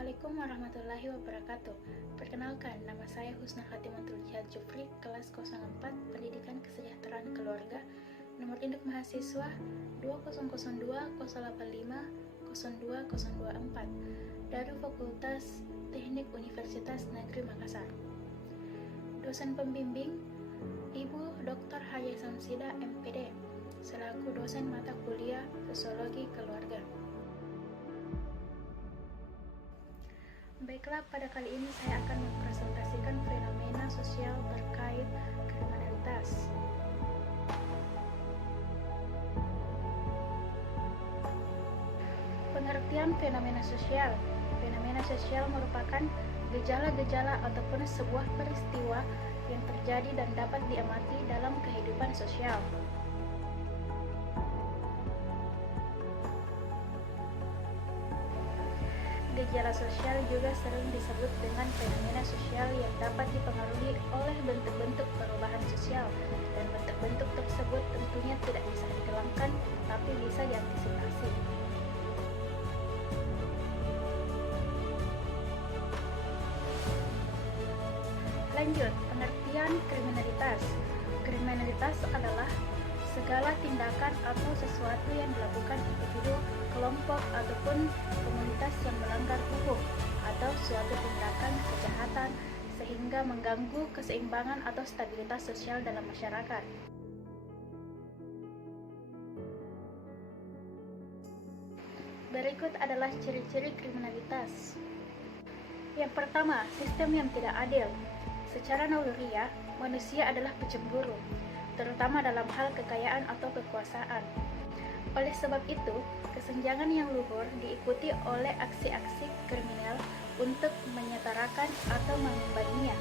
Assalamualaikum warahmatullahi wabarakatuh. Perkenalkan, nama saya Husna Khatimatul Jihad Jufri, kelas 04, Pendidikan Kesejahteraan Keluarga, nomor induk mahasiswa 200208502024 dari Fakultas Teknik Universitas Negeri Makassar. Dosen pembimbing Ibu Dr. Haja Samsida, MPD, selaku dosen mata kuliah Sosiologi Keluarga. Baiklah, pada kali ini saya akan mempresentasikan fenomena sosial terkait kriminalitas. Pengertian fenomena sosial. Fenomena sosial merupakan gejala-gejala ataupun sebuah peristiwa yang terjadi dan dapat diamati dalam kehidupan sosial. Gejala sosial juga sering disebut dengan fenomena sosial yang dapat dipengaruhi oleh bentuk-bentuk perubahan sosial, dan bentuk-bentuk tersebut tentunya tidak bisa dihilangkan, tapi bisa diantisipasi. Lanjut, pengertian kriminalitas. Kriminalitas adalah segala tindakan atau sesuatu yang dilakukan individu, kelompok, ataupun komunitas yang melanggar hukum atau suatu tindakan kejahatan sehingga mengganggu keseimbangan atau stabilitas sosial dalam masyarakat. Berikut adalah ciri-ciri kriminalitas. Yang pertama, sistem yang tidak adil. Secara naluriah, manusia adalah pencemburu, terutama dalam hal kekayaan atau kekuasaan. Oleh sebab itu, kesenjangan yang luhur diikuti oleh aksi-aksi kriminal untuk menyetarakan atau mengimbanginya.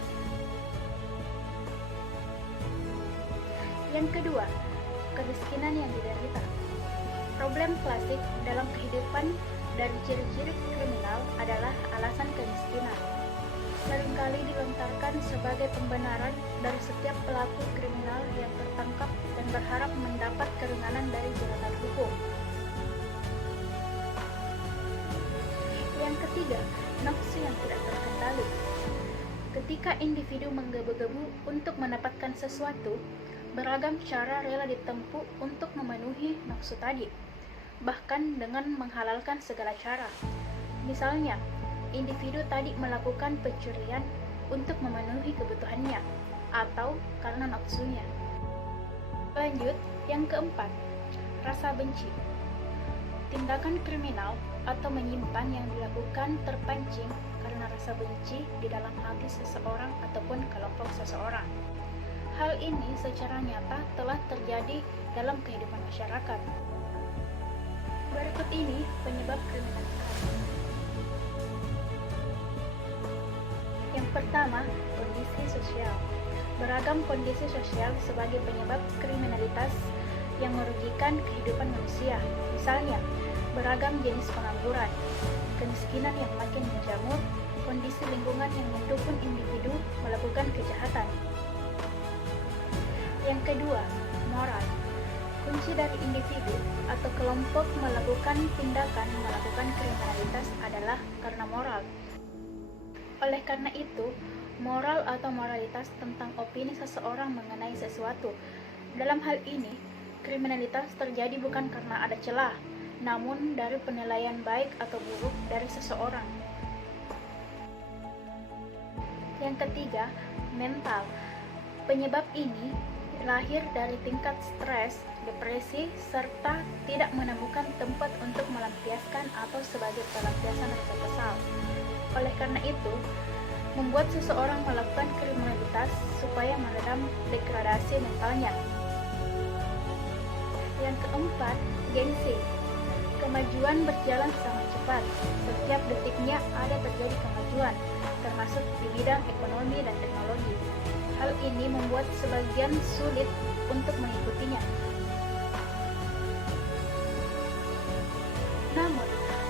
Yang kedua, kemiskinan yang diderita. Problem klasik dalam kehidupan dari ciri-ciri kriminal adalah alasan kemiskinan. Seringkali dilontarkan sebagai pembenaran dari setiap pelaku kriminal yang tertangkap dan berharap mendapat keringanan dari jeratan hukum. Yang ketiga, nafsu yang tidak terkendali. Ketika individu menggebu-gebu untuk mendapatkan sesuatu, beragam cara rela ditempuh untuk memenuhi nafsu tadi, bahkan dengan menghalalkan segala cara. Misalnya, individu tadi melakukan pencurian untuk memenuhi kebutuhannya atau karena nafsunya. Lanjut, yang keempat, rasa benci. Tindakan kriminal atau menyimpan yang dilakukan terpancing karena rasa benci di dalam hati seseorang ataupun kelompok seseorang. Hal ini secara nyata telah terjadi dalam kehidupan masyarakat. Berikut ini penyebab kriminalitas. Yang pertama, kondisi sosial. Beragam kondisi sosial sebagai penyebab kriminalitas yang merugikan kehidupan manusia. Misalnya, beragam jenis pengangguran, kemiskinan yang makin menjamur, kondisi lingkungan yang mendukung individu melakukan kejahatan. Yang kedua, moral. Kunci dari individu atau kelompok melakukan kriminalitas adalah karena moral. Oleh karena itu, moral atau moralitas tentang opini seseorang mengenai sesuatu. Dalam hal ini, kriminalitas terjadi bukan karena ada celah, namun dari penilaian baik atau buruk dari seseorang. Yang ketiga, mental. Penyebab ini lahir dari tingkat stres, depresi, serta tidak menemukan tempat untuk melampiaskan atau sebagai pelampiasan rasa kesal. Oleh karena itu, membuat seseorang melakukan kriminalitas supaya meredam degradasi mentalnya. Yang keempat, gengsi. Kemajuan berjalan sangat cepat. Setiap detiknya ada terjadi kemajuan, termasuk di bidang ekonomi dan teknologi. Hal ini membuat sebagian sulit untuk mengikutinya. Namun,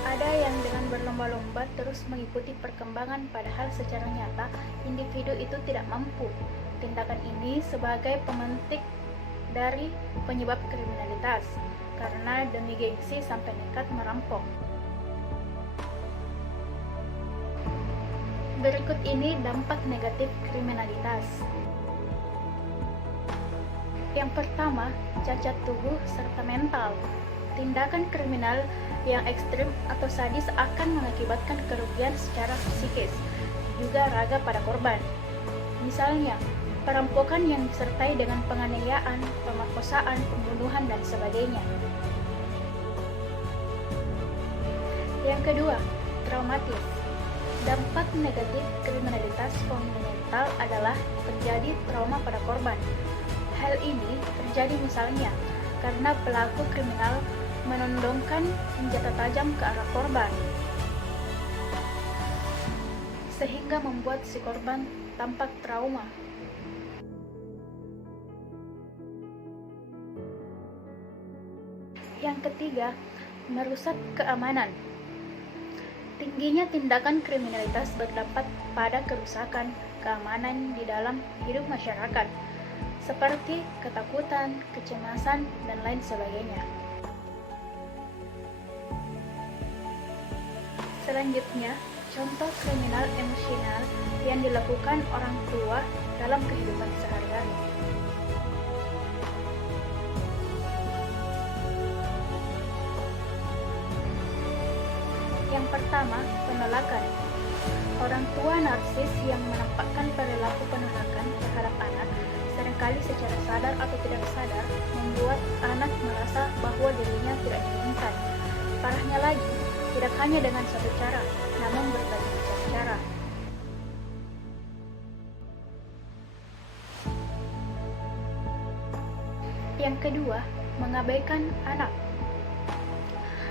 ada yang dengan berlomba-lomba terus mengikuti perkembangan, padahal secara nyata individu itu tidak mampu. Tindakan ini sebagai pemantik dari penyebab kriminalitas, karena demi gengsi sampai nekat merampok. Berikut ini dampak negatif kriminalitas. Yang pertama, cacat tubuh serta mental. Tindakan kriminal yang ekstrim atau sadis akan mengakibatkan kerugian secara psikis, juga raga pada korban. Misalnya, perampokan yang disertai dengan penganiayaan, pemerkosaan, pembunuhan, dan sebagainya. Yang kedua, traumatis. Dampak negatif kriminalitas fundamental adalah terjadi trauma pada korban. Hal ini terjadi misalnya karena pelaku kriminal menodongkan senjata tajam ke arah korban, sehingga membuat si korban tampak trauma. Yang ketiga, merusak keamanan. Tingginya tindakan kriminalitas berdampak pada kerusakan keamanan di dalam hidup masyarakat, seperti ketakutan, kecemasan, dan lain sebagainya. Selanjutnya, contoh kriminal emosional yang dilakukan orang tua dalam kehidupan sehari-hari. Yang pertama, penolakan. Orang tua narsis yang menampakkan perilaku penolakan terhadap anak seringkali secara sadar atau tidak sadar membuat anak merasa bahwa dirinya tidak diinginkan. Parahnya lagi, tidak hanya dengan satu cara, namun berbagai macam cara. Yang kedua, mengabaikan anak.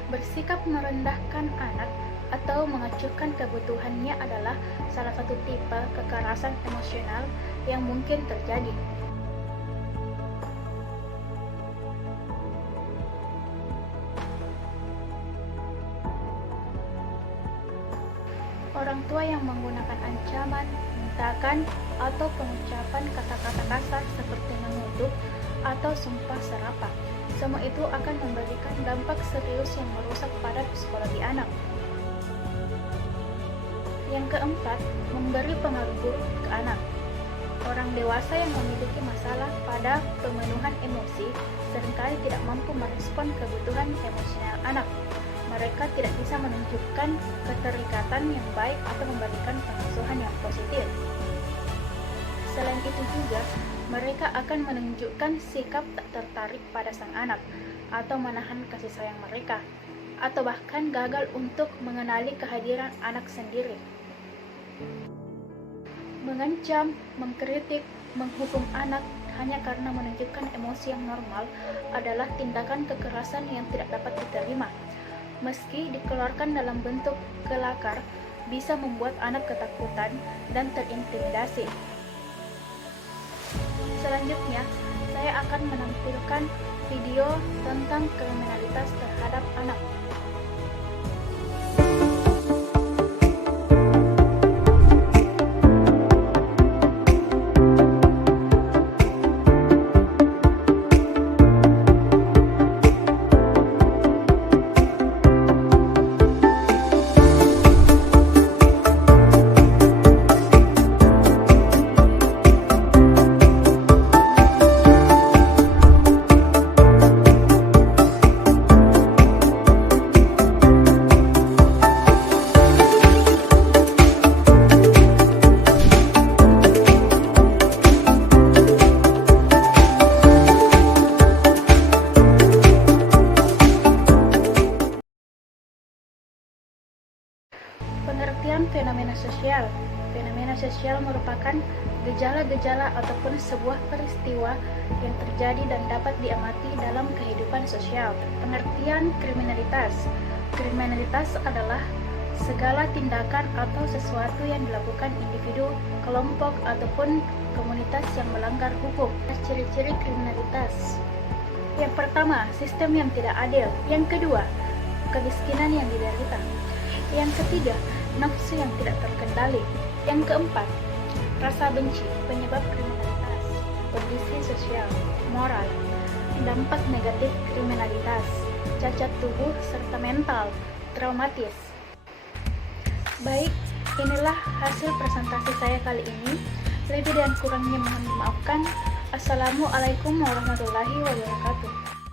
Bersikap merendahkan anak atau mengacuhkan kebutuhannya adalah salah satu tipe kekerasan emosional yang mungkin terjadi. Orang tua yang menggunakan ancaman, bentakan, atau pengucapan kata-kata kasar seperti mengutuk atau sumpah serapah, semua itu akan memberikan dampak serius yang merusak pada psikologi anak. Yang keempat, memberi pengaruh buruk ke anak. Orang dewasa yang memiliki masalah pada pemenuhan emosi seringkali tidak mampu merespon kebutuhan emosional anak. Mereka tidak bisa menunjukkan keterikatan yang baik atau memberikan pengasuhan yang positif. Selain itu juga, mereka akan menunjukkan sikap tak tertarik pada sang anak, atau menahan kasih sayang mereka, atau bahkan gagal untuk mengenali kehadiran anak sendiri. Mengancam, mengkritik, menghukum anak hanya karena menunjukkan emosi yang normal adalah tindakan kekerasan yang tidak dapat diterima. Meski dikeluarkan dalam bentuk kelakar, bisa membuat anak ketakutan dan terintimidasi. Selanjutnya, saya akan menampilkan video tentang kriminalitas terhadap anak. Pengertian fenomena sosial. Fenomena sosial merupakan gejala-gejala ataupun sebuah peristiwa yang terjadi dan dapat diamati dalam kehidupan sosial. Pengertian kriminalitas. Kriminalitas adalah segala tindakan atau sesuatu yang dilakukan individu, kelompok, ataupun komunitas yang melanggar hukum. Ciri-ciri kriminalitas. Yang pertama, sistem yang tidak adil. Yang kedua, kemiskinan yang diderita. Yang ketiga, nafsu yang tidak terkendali. Yang keempat, rasa benci, penyebab kriminalitas. Kondisi sosial, moral, dampak negatif kriminalitas, cacat tubuh serta mental, traumatis. Baik, Inilah hasil presentasi saya kali ini. Lebih dan kurangnya mohon dimaafkan. Assalamualaikum warahmatullahi wabarakatuh.